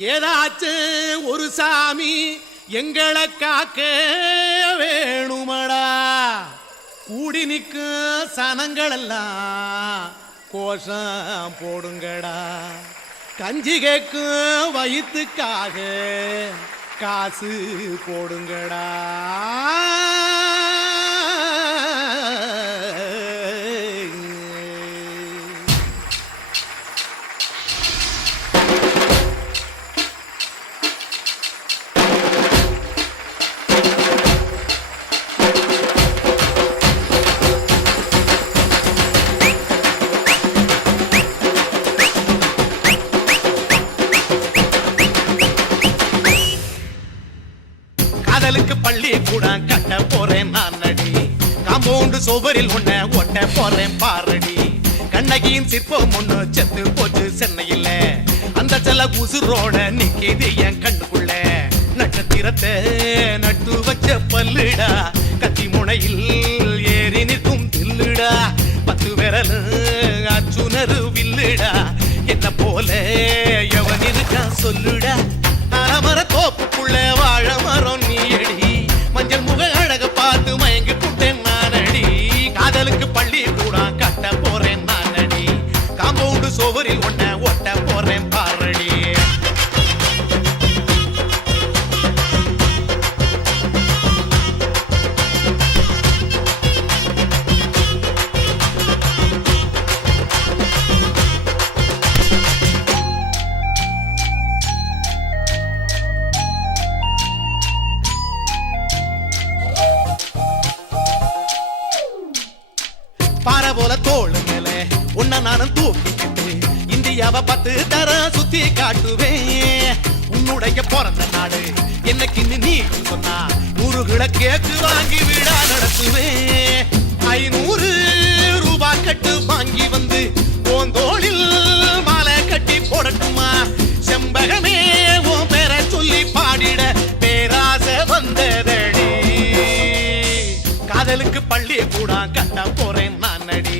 ஏதாச்சும் ஒரு சாமி எங்களை காக்க வேணுமடா. கூடி நிற்கும் சனங்கள் எல்லாம் கோஷம் போடுங்கடா. கஞ்சி கேட்கும் வயிற்றுக்காக காசு போடுங்கடா. பள்ளி கட்ட போறேன் நான் நடி காம்பவுண்டு சுவரில் உன்னை ஒட்ட போறேன் பாரடி. கண்ணகியின் சிற்பம் ஒண்ணு செத்து போச்சு சென்னையில. அந்த செல உசுரோட நிக்கிது என் கண்ணுக்குள்ள. நட்சத்திரத்தை நட்டு வச்ச பல்லுடா. கத்தி முனையில் ஏறி நிற்கும் தில்லுடா. பத்து விரலு அச்சுனரு வில்லுடா. ஊரில் சோவரில் ஒட்ட உன்ன நானும் தூக்கிக்கிட்டு இந்தியாவை பத்து தர சுத்தி காட்டுவேன். உன்னுடைய பிறந்த நாடு என்னைக்கு நீ சொன்னா நூறுகளை கேக்கு வாங்கி விழா நடத்துவேன். ஐநூறு ரூபாய் கட்டு வாங்கி வந்து தோளில் மாலை கட்டி போடட்டுமா? செம்பகமே உன் பேரை சொல்லி பாடிட பேராசை வந்ததடி. காதலுக்கு பள்ளி கூட கட்ட போறேன் நான் நடி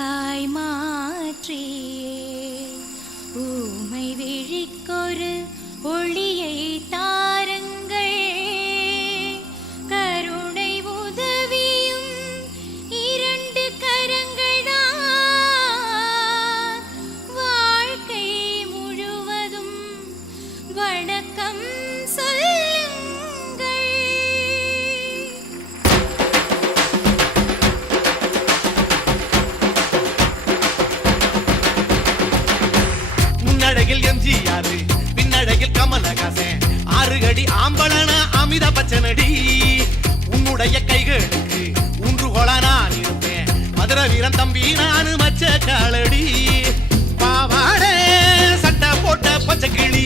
விளக்காய் எம்ஜிஆர் பின்னடையில் கமலஹாசன். ஆறு அடி ஆம்பளன அமித பச்சனடி. உன்னுடைய கைகளுக்கு ஊன்றுகோல நான் இருப்பேன். மதுர வீரன் தம்பி நானு மச்ச காலடி. பாவாடே சட்டை போட்ட பச்சை கிளி